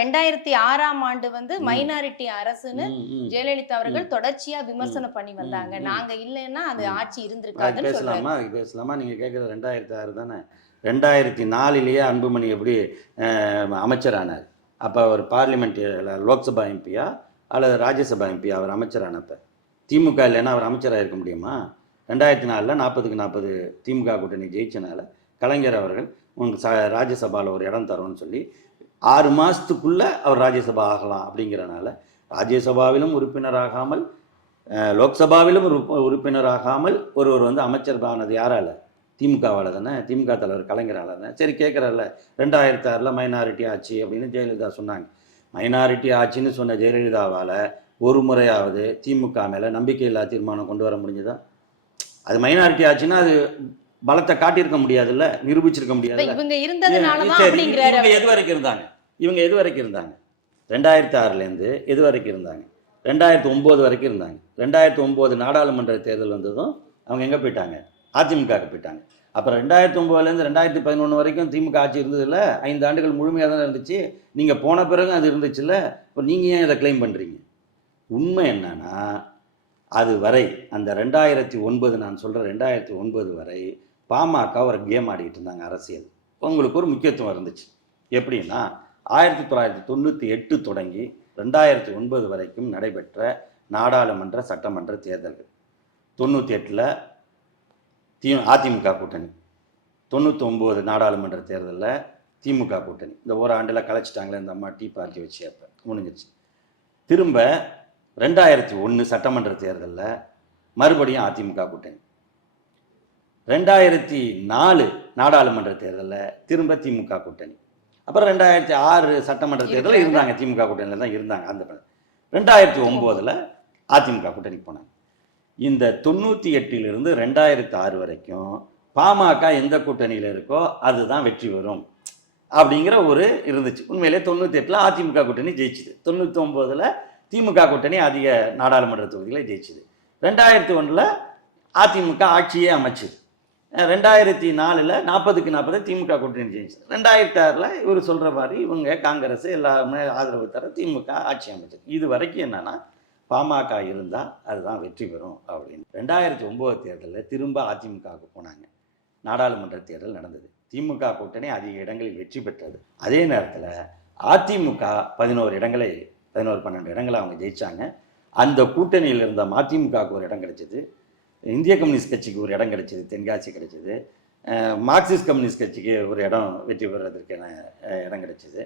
2006ஆம் ஆண்டு மைனாரிட்டி அரசுன்னு ஜெயலலிதா அவர்கள் தொடர்ச்சியா விமர்சனம் பண்ணி வந்தாங்க. நாங்க இல்லைன்னா அது ஆட்சி இருந்திருக்காதுன்னு பேசலாமா பேசலாமா? நீங்க கேட்கறது 2006 தானே. 2004 அன்புமணி எப்படி அமைச்சரானார்? அப்போ அவர் பார்லிமெண்ட் லோக்சபா எம்பியா அல்லது ராஜ்யசபா எம்பியா அவர் அமைச்சரானப்ப? திமுக இல்லைன்னா அவர் அமைச்சராக இருக்க முடியுமா? 2004 40க்கு 40 திமுக கூட்டணி ஜெயிச்சனால கலைஞர் அவர்கள் உங்களுக்கு ராஜ்யசபாவில் ஒரு இடம் தரோன்னு சொல்லி 6 மாதத்துக்குள்ளே அவர் ராஜ்யசபா ஆகலாம் அப்படிங்கிறனால ராஜ்யசபாவிலும் உறுப்பினராகாமல் லோக்சபாவிலும் உறுப்பினராகாமல் ஒருவர் அமைச்சர் ஆனது யாரால? திமுகவால் தானே, திமுக தலைவர் கலைஞரால் தானே. சரி கேட்குறல்ல, 2006 மைனாரிட்டி ஆட்சி அப்படின்னு ஜெயலலிதா சொன்னாங்க. மைனாரிட்டி ஆட்சின்னு சொன்ன ஜெயலலிதாவால் ஒரு முறையாவது திமுக மேலே நம்பிக்கையில்லா தீர்மானம் கொண்டு வர முடிஞ்சதா? அது மைனாரிட்டி ஆட்சின்னா அது பலத்தை காட்டியிருக்க முடியாதுல்ல, நிரூபிச்சிருக்க முடியாது. இவங்க எது வரைக்கும் இருந்தாங்க? 2006 எது வரைக்கும் இருந்தாங்க? 2009 வரைக்கும் இருந்தாங்க. 2009 நாடாளுமன்ற தேர்தல் வந்ததும் அவங்க எங்கே போயிட்டாங்க? அதிமுகவுக்கு போயிட்டாங்க. அப்புறம் 2009 2011 வரைக்கும் திமுக ஆட்சி இருந்ததில்ல, 5 ஆண்டுகள் முழுமையாக தான் இருந்துச்சு. நீங்கள் போன பிறகு அது இருந்துச்சுல்ல, இப்போ நீங்கள் ஏன் இதை கிளைம் பண்ணுறீங்க? உண்மை என்னன்னா, அது வரை அந்த 2009 நான் சொல்கிற 2009 வரை பாமக ஒரு கேம் ஆடிக்கிட்டு இருந்தாங்க அரசியல். உங்களுக்கு ஒரு முக்கியத்துவம் இருந்துச்சு. எப்படின்னா 1998 தொடங்கி 2009 வரைக்கும் நடைபெற்ற நாடாளுமன்ற சட்டமன்ற தேர்தல்கள். 98 அதிமுக கூட்டணி, 99 நாடாளுமன்ற தேர்தலில் திமுக கூட்டணி. இந்த ஒரு ஆண்டில் கலைச்சிட்டாங்களே இந்த அம்மா டீ பார்ட்டி வச்சு, அப்போ முடிஞ்சிச்சு. திரும்ப 2001 சட்டமன்ற தேர்தலில் மறுபடியும் அதிமுக கூட்டணி. 2004 நாடாளுமன்ற தேர்தலில் திரும்ப திமுக கூட்டணி. அப்புறம் 2006 சட்டமன்ற தேர்தலில் இருந்தாங்க, திமுக கூட்டணியில் தான் இருந்தாங்க. அந்த 2009 அதிமுக கூட்டணிக்கு போனாங்க. இந்த 98 2006 வரைக்கும் பாமக எந்த கூட்டணியில் இருக்கோ அதுதான் வெற்றி பெறும் அப்படிங்கிற ஒரு இருந்துச்சு. உண்மையிலே 98 அதிமுக கூட்டணி ஜெயிச்சுது. 99 திமுக கூட்டணி அதிக நாடாளுமன்ற தொகுதிகளை ஜெயிச்சுது. 2001 அதிமுக ஆட்சியே அமைச்சுது. 2004 40க்கு 40 திமுக கூட்டணி ஜெயிச்சுது. 2006 இவர் சொல்கிற மாதிரி இவங்க காங்கிரஸ் எல்லாருமே ஆதரவு தர திமுக ஆட்சி அமைச்சது. இது வரைக்கும் என்னன்னா பாமக இருந்தால் அதுதான் வெற்றி பெறும் அப்படின்னு. 2009 தேர்தலில் திரும்ப அதிமுகவுக்கு போனாங்க. நாடாளுமன்ற தேர்தல் நடந்தது. திமுக கூட்டணி அதிக இடங்களில் வெற்றி பெற்றது. அதே நேரத்தில் அதிமுக 12 இடங்களை அவங்க ஜெயிச்சாங்க. அந்த கூட்டணியில் இருந்த மதிமுகவுக்கு ஒரு இடம் கிடைச்சது, இந்திய கம்யூனிஸ்ட் கட்சிக்கு ஒரு இடம் கிடைச்சது, தென்காசி கிடைச்சது, மார்க்சிஸ்ட் கம்யூனிஸ்ட் கட்சிக்கு ஒரு இடம் வெற்றி பெறுவதற்கான இடம் கிடைச்சது.